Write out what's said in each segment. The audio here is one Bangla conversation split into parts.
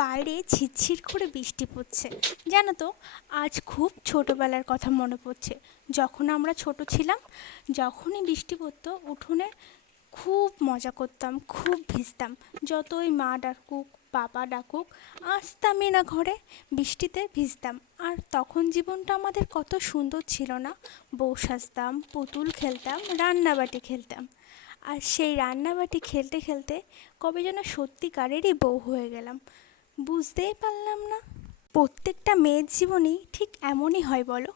বাইরে ঝিরঝির করে বৃষ্টি পড়ছে। জানো তো, আজ খুব ছোটোবেলার কথা মনে পড়ছে। যখন আমরা ছোট ছিলাম, যখনই বৃষ্টি পড়তো উঠোনে খুব মজা করতাম, খুব ভিজতাম। যতই মা ডাকুক, বাবা ডাকুক, আসতামই না ঘরে, বৃষ্টিতে ভিজতাম। আর তখন জীবনটা আমাদের কত সুন্দর ছিল না? বউ সাজতাম, পুতুল খেলতাম, রান্নাবাটি খেলতাম। আর সেই রান্নাবাটি খেলতে খেলতে কবে যেন সত্যিকারেরই বউ হয়ে গেলাম, বুঝতেই পারলাম না। প্রত্যেকটা মেয়ের জীবনেই ঠিক এমনই হয় বলো।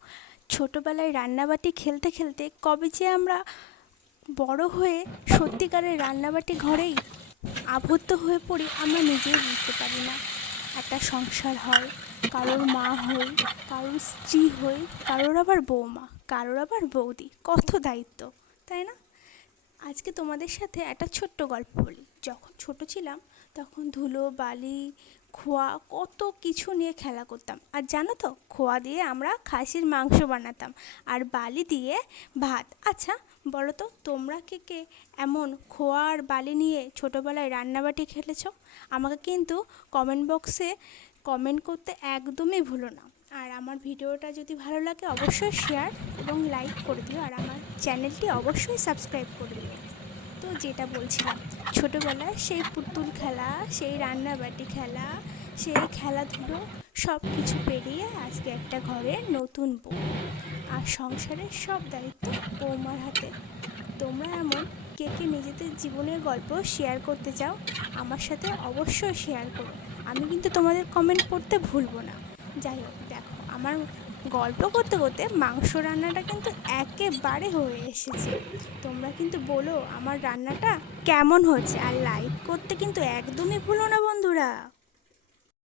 ছোটোবেলায় রান্নাবাটি খেলতে খেলতে কবে যে আমরা বড় হয়ে সত্যিকারের রান্নাবাটি ঘরেই আবদ্ধ হয়ে পড়ি, আমরা নিজেই বুঝতে পারি না। একটা সংসার হয়, কারোর মা হই, কারোর স্ত্রী হই, কারোর আবার বৌমা, কারোর আবার বৌদি, কত দায়িত্ব, তাই না? আজকে তোমাদের সাথে একটা ছোট্ট গল্প বলি। যখন ছোট ছিলাম তখন ধুলো বালি, খোয়া, কত কিছু নিয়ে খেলা করতাম। আর জানো তো, খোয়া দিয়ে আমরা খাসির মাংস বানাতাম, আর বালি দিয়ে ভাত। আচ্ছা বলো তো, তোমরা কে কে এমন খোয়া আর বালি নিয়ে ছোটোবেলায় রান্নাবাটি খেলেছ? আমাকে কিন্তু কমেন্ট বক্সে কমেন্ট করতে একদমই ভুলো না। আর আমার ভিডিওটা যদি ভালো লাগে অবশ্যই শেয়ার এবং লাইক করে দিও, আর আমার চ্যানেলটি অবশ্যই সাবস্ক্রাইব করে দিও। তো যেটা বলছিলাম, ছোটোবেলায় সেই পুতুল খেলা, সেই রান্নাবাটি খেলা, সেই খেলাধুলো, সব কিছু পেরিয়ে আজকে একটা ঘরে নতুন বউ, আর সংসারের সব দায়িত্ব বৌমার হাতে। তোমরা এমন কে কে নিজেদের জীবনের গল্প শেয়ার করতে চাও, আমার সাথে অবশ্যই শেয়ার করো। আমি কিন্তু তোমাদের কমেন্ট পড়তে ভুলবো না। যাই হোক, দেখো আমার গল্প করতে করতে মাংস রান্নাটা কিন্তু একেবারে হয়ে এসেছে। তোমরা কিন্তু বলো আমার রান্নাটা কেমন হয়েছে, আর লাইক করতে কিন্তু একদমই ভুলো না বন্ধুরা।